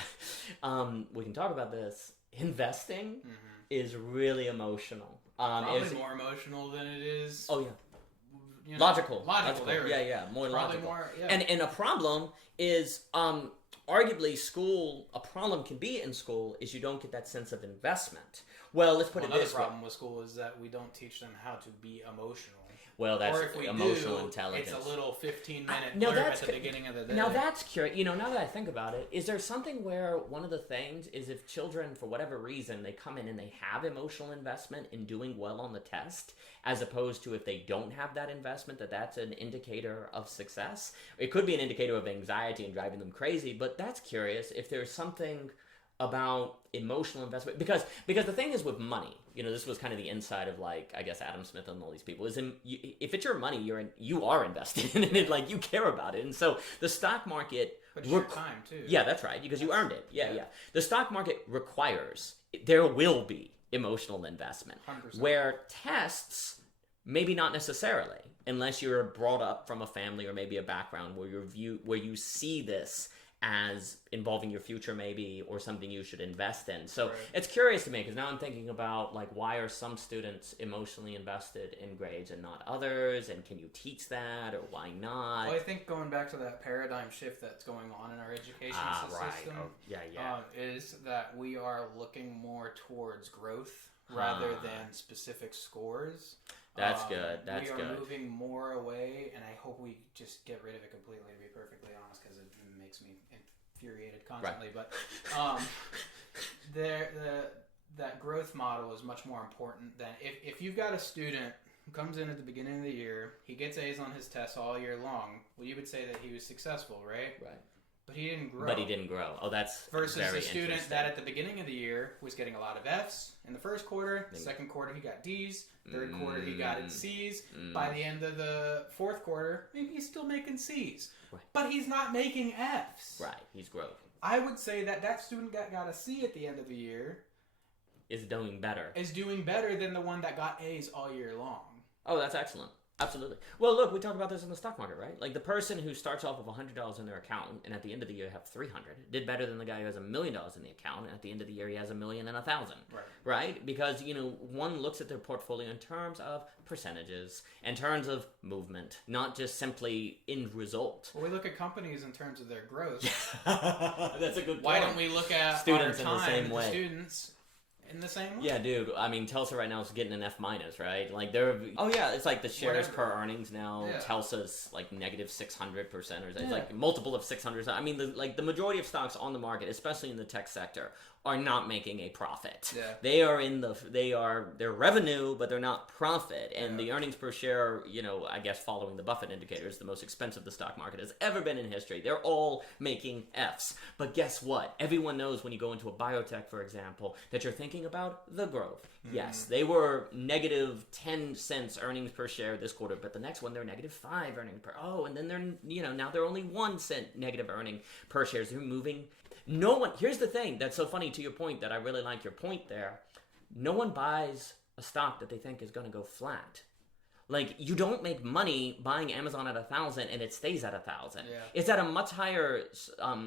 talk about this, investing is really emotional. Probably more emotional than it is. Oh yeah, logical. There we go. More probably logical. More, yeah. And a problem is, arguably, a problem can be in school is you don't get that sense of investment. Well, let's put it this way. Another problem with school is that we don't teach them how to be emotional. Well, that's emotional intelligence. It's a little 15-minute blurb at the beginning of the day. Now that's curious. Now that I think about it, is there something where one of the things is if children, for whatever reason, they come in and they have emotional investment in doing well on the test, as opposed to if they don't have that investment, that's an indicator of success? It could be an indicator of anxiety and driving them crazy, but that's curious if there's something about emotional investment, because the thing is with money, this was kind of the inside of, like, I guess Adam Smith and all these people, is if it's your money, you are invested in it, like you care about it. And so the stock market, but it's your time too. Yeah, that's right, because you earned it. Yeah. The stock market requires, there will be emotional investment 100%. Where tests, maybe not necessarily, unless you're brought up from a family or maybe a background where you see this as involving your future maybe, or something you should invest in. So It's curious to me, because now I'm thinking about, like, why are some students emotionally invested in grades and not others, and can you teach that, or why not? Well, I think going back to that paradigm shift that's going on in our education system, is that we are looking more towards growth rather than specific scores. That's good. That's good. We are moving more away, and I hope we just get rid of it completely, to be perfectly honest, because it makes me infuriated constantly. Right. But that growth model is much more important than if you've got a student who comes in at the beginning of the year, he gets A's on his tests all year long. Well, you would say that he was successful, right? Right. But he didn't grow. Oh, that's versus very the student that at the beginning of the year was getting a lot of F's in the first quarter. The second quarter he got D's. Third quarter he got C's. By the end of the fourth quarter, maybe he's still making C's. Right. But he's not making F's. Right. He's growing. I would say that student that got a C at the end of the year is doing better. Is doing better than the one that got A's all year long. Oh, that's excellent. Absolutely. Well, look, we talked about this in the stock market, right? Like the person who starts off with $100 in their account and at the end of the year have 300 did better than the guy who has $1 million in the account and at the end of the year he has 1,000,001. Right? Because, one looks at their portfolio in terms of percentages, in terms of movement, not just simply end result. Well, we look at companies in terms of their growth. That's a good point. Why don't we look at students our time in the same way? Students in the same way? Yeah, dude. I mean, Telsa right now is getting an F-, right? Like it's like the shares per earnings now. Yeah. Telsa's like negative 600%, or it's like multiple of 600. I mean, the majority of stocks on the market, especially in the tech sector, are not making a profit. Yeah. They're revenue, but they're not profit. And the earnings per share, I guess following the Buffett indicator, is the most expensive the stock market has ever been in history. They're all making Fs. But guess what? Everyone knows when you go into a biotech, for example, that you're thinking about the growth. Yes, they were negative 10 cents earnings per share this quarter, but the next one they're negative 5 earnings per. And then they're now they're only 1 cent negative earning per share. So they're moving. No one. Here's the thing that's so funny to your point that I really like your point there. No one buys a stock that they think is going to go flat. Like, you don't make money buying Amazon at 1,000 and it stays at 1,000. Yeah. It's at a much higher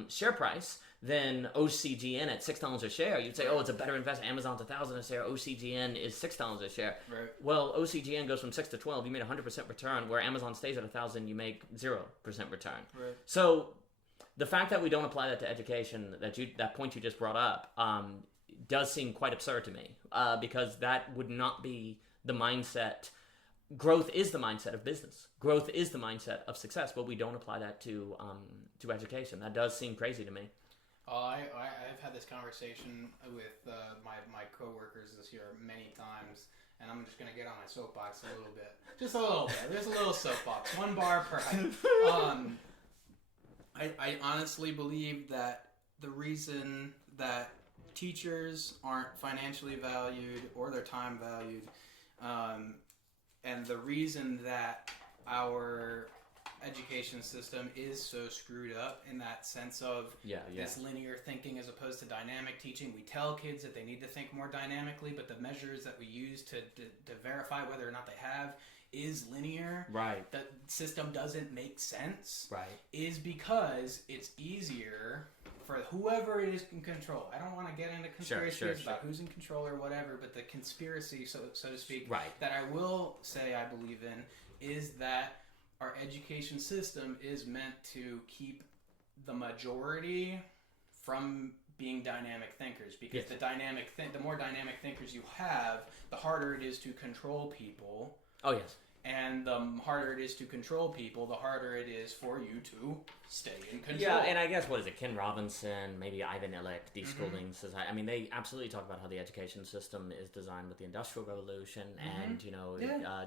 share price than OCGN at $6 a share. You'd say, it's a better investment. Amazon's 1,000 a share. OCGN is $6 a share. Right. Well, OCGN goes from 6 to 12. You made 100% return. Where Amazon stays at 1,000, you make 0% return. Right. So the fact that we don't apply that to education, that point you just brought up, does seem quite absurd to me, because that would not be the mindset. Growth is the mindset of business. Growth is the mindset of success, but we don't apply that to education. That does seem crazy to me. I've had this conversation with my coworkers this year many times, and I'm just going to get on my soapbox a little bit. Just a little bit. There's a little soapbox. 1 bar per height. I honestly believe that the reason that teachers aren't financially valued or their time valued, and the reason that our education system is so screwed up in that sense of this linear thinking as opposed to dynamic teaching. We tell kids that they need to think more dynamically, but the measures that we use to verify whether or not they have is linear. Right. The system doesn't make sense. Right. Is because it's easier for whoever it is in control. I don't want to get into conspiracies about who's in control or whatever, but the conspiracy, so to speak, that I will say I believe in is that our education system is meant to keep the majority from being dynamic thinkers, because the more dynamic thinkers you have, the harder it is to control people. Oh, yes. And the harder it is to control people, the harder it is for you to stay in control. Yeah, and I guess, Ken Robinson, maybe Ivan Illich, Deschooling Society. I mean, they absolutely talk about how the education system is designed with the Industrial Revolution. And,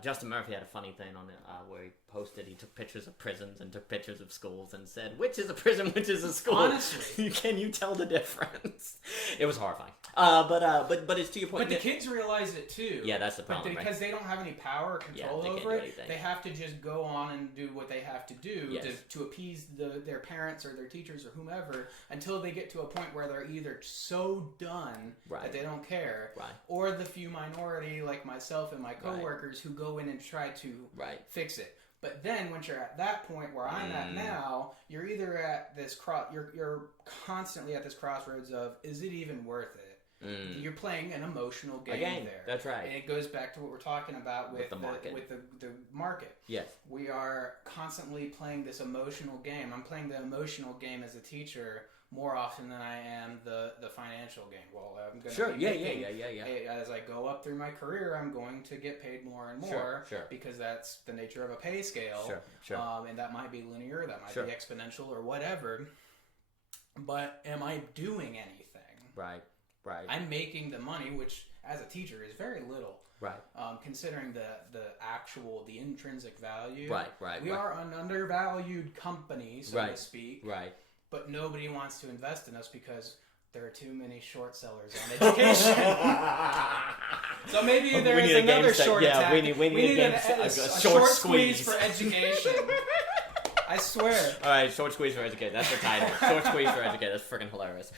Justin Murphy had a funny thing on it where he took pictures of prisons and took pictures of schools and said, which is a prison, which is a school? Honestly. Can you tell the difference? It was horrifying. But it's to your point. But the kids realize it too. Yeah, that's the problem. Because they don't have any power or control over it, they have to just go on and do what they have to do to appease their parents or their teachers or whomever until they get to a point where they're either so done that they don't care, or the few minority like myself and my coworkers who go in and try to fix it. But then, once you're at that point where I'm at now, you're either at this you're constantly at this crossroads of, is it even worth it? You're playing an emotional game there. That's right. And it goes back to what we're talking about with the market. Yes. We are constantly playing this emotional game. I'm playing the emotional game as a teacher more often than I am the financial game. Well, I'm going to as I go up through my career, I'm going to get paid more and more because that's the nature of a pay scale. And that might be linear, that might be exponential or whatever. But am I doing anything? Right. I'm making the money, which as a teacher is very little. Right. Considering the intrinsic value. Right. We are an undervalued company, so to speak. Right. But nobody wants to invest in us because there are too many short sellers on education. So maybe there is another short attack. We need a short squeeze for education. I swear. All right, short squeeze for education. That's the title. Short squeeze for education. That's freaking hilarious.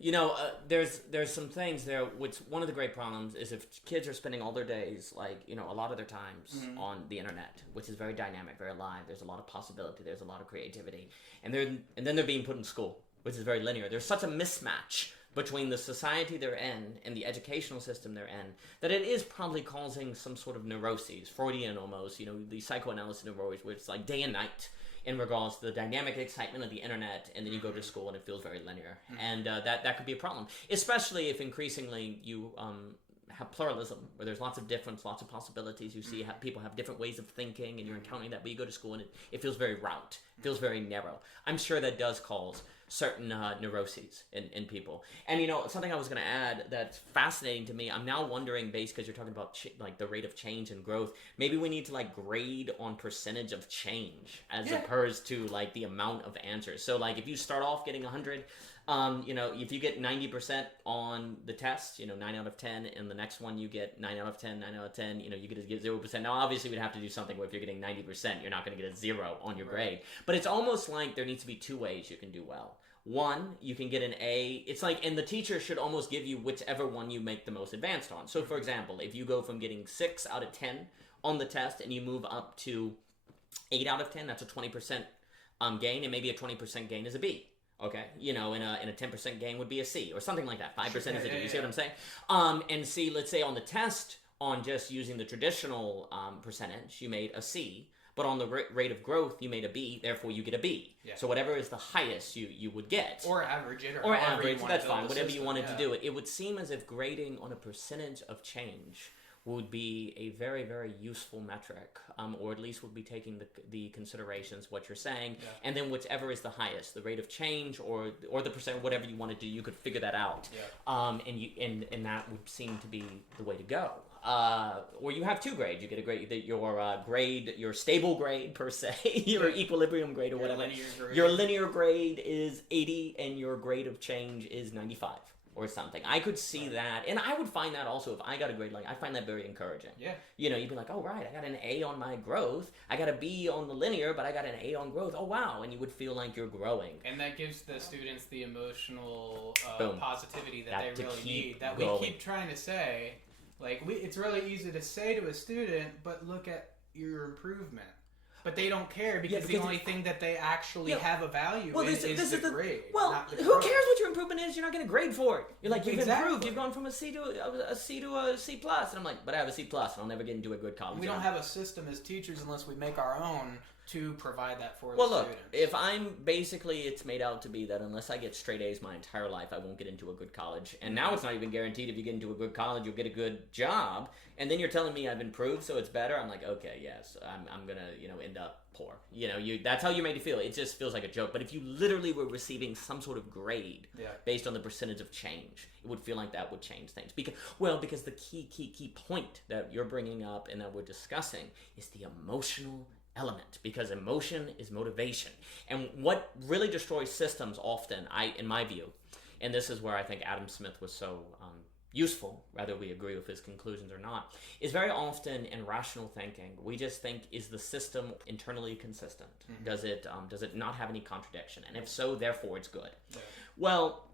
There's some things there. Which one of the great problems is if kids are spending all their days, a lot of their times on the internet, which is very dynamic, very alive. There's a lot of possibility. There's a lot of creativity, and then they're being put in school, which is very linear. There's such a mismatch between the society they're in and the educational system they're in that it is probably causing some sort of neuroses, Freudian almost. The psychoanalysis neuroses, where it's like day and night in regards to the dynamic excitement of the internet, and then you go to school and it feels very linear. And that could be a problem, especially if increasingly you have pluralism, where there's lots of difference, lots of possibilities. You see how people have different ways of thinking, and you're encountering that, but you go to school and it feels very route, feels very narrow. I'm sure that does cause certain neuroses in people. And something I was going to add that's fascinating to me, I'm now wondering, because you're talking about the rate of change and growth, maybe we need to grade on percentage of change as opposed to the amount of answers. So if you start off getting 100, if you get 90% on the test, 9 out of 10, and the next one you get 9 out of 10, 9 out of 10, you get 0%. Now, obviously, we'd have to do something where if you're getting 90%, you're not going to get a 0 on your grade. But it's almost like there needs to be two ways you can do well. One, you can get an A. It's and the teacher should almost give you whichever one you make the most advanced on. So, for example, if you go from getting 6 out of 10 on the test and you move up to 8 out of 10, that's a 20% gain, and maybe a 20% gain is a B. Okay, and a 10% gain would be a C, or something like that. 5% is a D. You see what I'm saying? And C, let's say on the test, on just using the traditional percentage, you made a C, but on the rate of growth, you made a B, therefore you get a B. Yeah. So whatever is the highest you would get. Or average it. Or average, that's fine. Whatever you wanted to do it. It would seem as if grading on a percentage of change would be a very, very useful metric, or at least would be taking the considerations, what you're saying, and then whichever is the highest, the rate of change or the percent, whatever you want to do, you could figure that out, and that would seem to be the way to go. Or you have two grades. You get a grade, your stable grade per se, your equilibrium grade or whatever. Your linear grade is 80, and your grade of change is 95. Or something. I could see that, and I would find that also if I got a grade I find that very encouraging. Yeah. You'd be like, oh, right, I got an A on my growth. I got a B on the linear, but I got an A on growth. Oh, wow. And you would feel like you're growing. And that gives the students the emotional positivity that they really need. That going. We keep trying to say, it's really easy to say to a student, but look at your improvement. But they don't care because the only thing that they actually have a value is the grade. Well, who cares what your improvement is? You're not getting a grade for it. You're you've improved. You've gone from a C to a C plus. And I'm like, but I have a C plus, and I'll never get into a good college. We don't have a system as teachers unless we make our own to provide that for the students. Well, look, if I'm it's made out to be that unless I get straight A's my entire life, I won't get into a good college. And now it's not even guaranteed if you get into a good college, you'll get a good job. And then you're telling me I've improved, so it's better. I'm like, okay, yes, I'm gonna, end up poor. That's how you made it feel. It just feels like a joke. But if you literally were receiving some sort of grade based on the percentage of change, it would feel like that would change things. Because the key point that you're bringing up and that we're discussing is the emotional element, because emotion is motivation. And what really destroys systems often, in my view, and this is where I think Adam Smith was so useful, whether we agree with his conclusions or not, is very often in rational thinking, we just think, is the system internally consistent? Mm-hmm. Does it not have any contradiction? And if so, therefore it's good. Yeah. Well,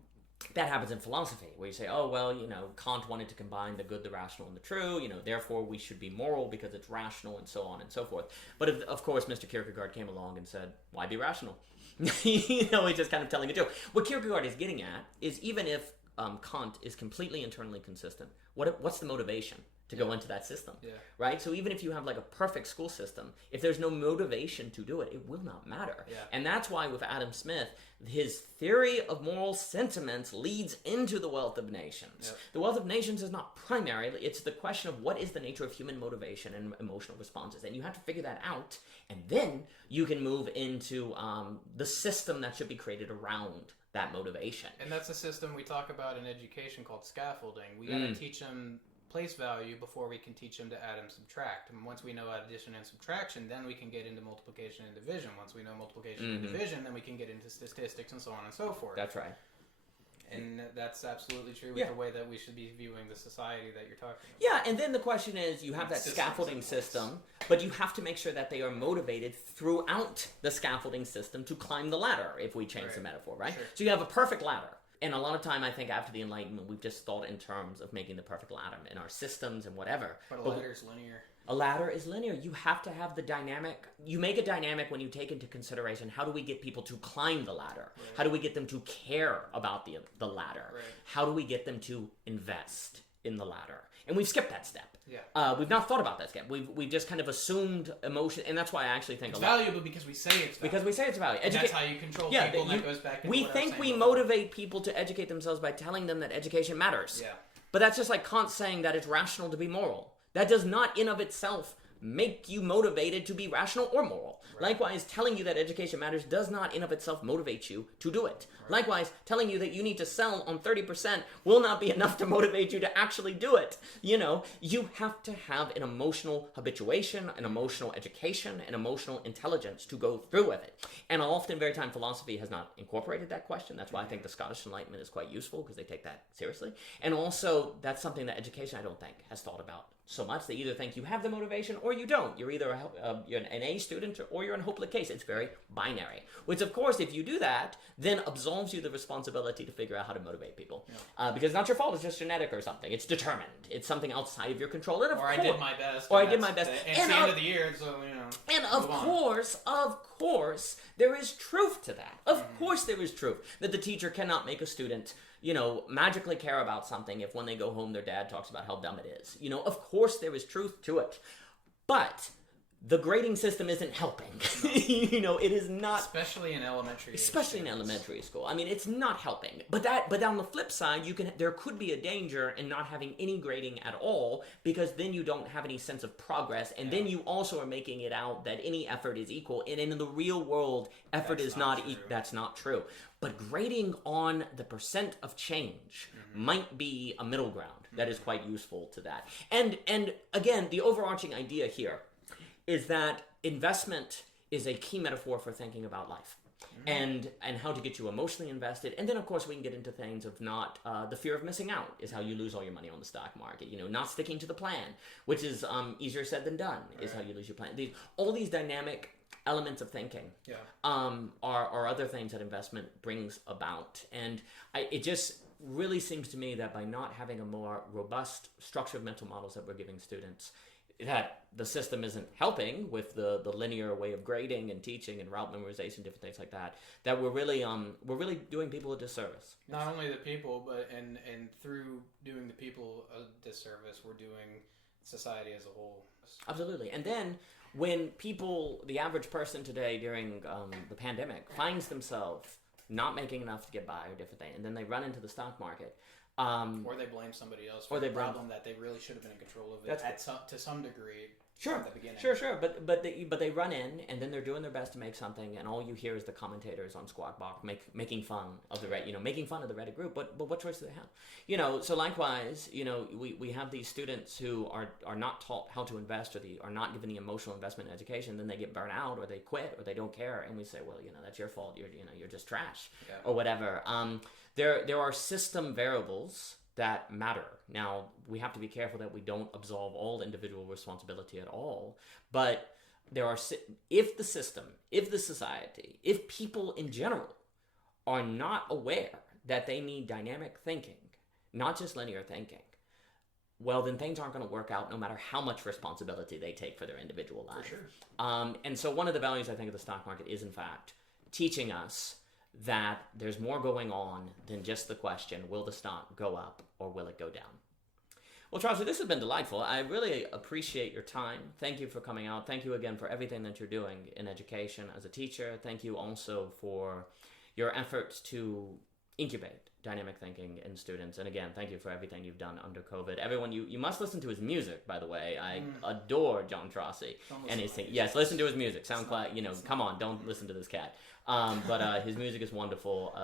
that happens in philosophy, where you say, oh, well, Kant wanted to combine the good, the rational, and the true, therefore we should be moral because it's rational, and so on and so forth. But of course, Mr. Kierkegaard came along and said, why be rational? He's just kind of telling a joke. What Kierkegaard is getting at is, even if Kant is completely internally consistent, what's the motivation to go into that system, right? So even if you have a perfect school system, if there's no motivation to do it, it will not matter. Yeah. And that's why with Adam Smith, his theory of moral sentiments leads into the Wealth of Nations. Yep. The Wealth of Nations is not primary. It's the question of what is the nature of human motivation and emotional responses. And you have to figure that out, and then you can move into the system that should be created around that motivation. And that's a system we talk about in education called scaffolding. We got to teach them place value before we can teach them to add and subtract. And once we know addition and subtraction, then we can get into multiplication and division. Once we know multiplication and division, then we can get into statistics and so on and so forth. That's right. And that's absolutely true with the way that we should be viewing the society that you're talking about. Yeah, and then the question is, you have that scaffolding system, but you have to make sure that they are motivated throughout the scaffolding system to climb the ladder, if we change the metaphor, right? Sure. So you have a perfect ladder. And a lot of time, I think, after the Enlightenment, we've just thought in terms of making the perfect ladder in our systems and whatever. But a ladder is linear. A ladder is linear. You have to have the dynamic. You make it dynamic when you take into consideration how do we get people to climb the ladder? Right. How do we get them to care about the ladder? Right. How do we get them to invest in the ladder? And we've skipped that step. Yeah. We've not thought about that step. We've just kind of assumed emotion, and that's why I actually think it's a lot. valuable because we say it's valuable. Because we say it's valuable. And that's how you control people. That goes back. We think we motivate people to educate themselves by telling them that education matters. Yeah. But that's just like Kant saying that it's rational to be moral. That does not, in of itself, make you motivated to be rational or moral. Right. Likewise, telling you that education matters does not in of itself motivate you to do it. Right. Likewise, telling you that you need to sell on 30% will not be enough to motivate you to actually do it. You know, you have to have an emotional habituation, an emotional education, an emotional intelligence to go through with it. And often, very time, philosophy has not incorporated that question. That's why I think the Scottish Enlightenment is quite useful, because they take that seriously. And also, that's something that education, I don't think, has thought about so much. They either think you have the motivation or you don't. You're either you're an A student or you're in a hopeless case. It's very binary. Which, of course, if you do that, then absolves you the responsibility to figure out how to motivate people. Yeah. Because it's not your fault. It's just genetic or something. It's determined. It's something outside of your control. And I did my best. Or I did my best. And it's the end of the year, so, you know. And of course, there is truth to that. Of course there is truth. That the teacher cannot make a student, you know, magically care about something if when they go home their dad talks about how dumb it is. You know, of course there is truth to it. But the grading system isn't helping. You know, it is not. Especially in elementary. Especially in elementary school. I mean, it's not helping. But on the flip side, there could be a danger in not having any grading at all, because then you don't have any sense of progress, and then you also are making it out that any effort is equal. And in the real world, effort is not equal. That's not true. But grading on the percent of change might be a middle ground that is quite useful to that. And again, the overarching idea here is that investment is a key metaphor for thinking about life and how to get you emotionally invested. And then, of course, we can get into things of not the fear of missing out is how you lose all your money on the stock market. You know, not sticking to the plan, which is easier said than done, is how you lose your plan. All these dynamic elements of thinking are other things that investment brings about. And it just really seems to me that by not having a more robust structure of mental models that we're giving students, that the system isn't helping with the linear way of grading and teaching and route memorization, different things like that, that we're really doing people a disservice. Not only the people, but and through doing the people a disservice, we're doing society as a whole. Absolutely. And then when people, the average person today during the pandemic finds themselves not making enough to get by or different things, and then they run into the stock market. Or they blame somebody else for the problem that they really should have been in control of it to some degree. Sure, at the beginning. Sure. But they run in, and then they're doing their best to make something, and all you hear is the commentators on Squawk Box making fun of the making fun of the Reddit group. But what choice do they have? You know, so likewise, you know, we have these students who are not taught how to invest, or are not given the emotional investment in education. Then they get burnt out, or they quit, or they don't care, and we say, well, you know, that's your fault. You're just trash, or whatever. There are system variables that matter. Now, we have to be careful that we don't absolve all individual responsibility at all, but if the system, if the society, if people in general are not aware that they need dynamic thinking, not just linear thinking, well, then things aren't going to work out no matter how much responsibility they take for their individual life. For sure. And so one of the values, I think, of the stock market is, in fact, teaching us that there's more going on than just the question, will the stock go up or will it go down? Well, Trossi, this has been delightful. I really appreciate your time. Thank you for coming out. Thank you again for everything that you're doing in education as a teacher. Thank you also for your efforts to incubate dynamic thinking in students. And again, thank you for everything you've done under COVID. Everyone, you must listen to his music, by the way. I adore John Trossi. And his yes, listen to his music. SoundCloud, you know, come on, don't listen to this cat. But his music is wonderful.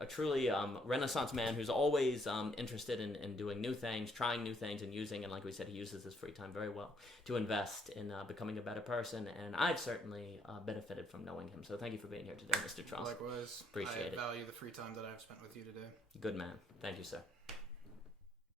A truly Renaissance man who's always interested in doing new things, trying new things, and using, and like we said, he uses his free time very well to invest in becoming a better person. And I've certainly benefited from knowing him. So thank you for being here today, Mr. Trossi. Likewise. Appreciate it. I value the free time that I've spent with you today. Good man. Thank you, sir.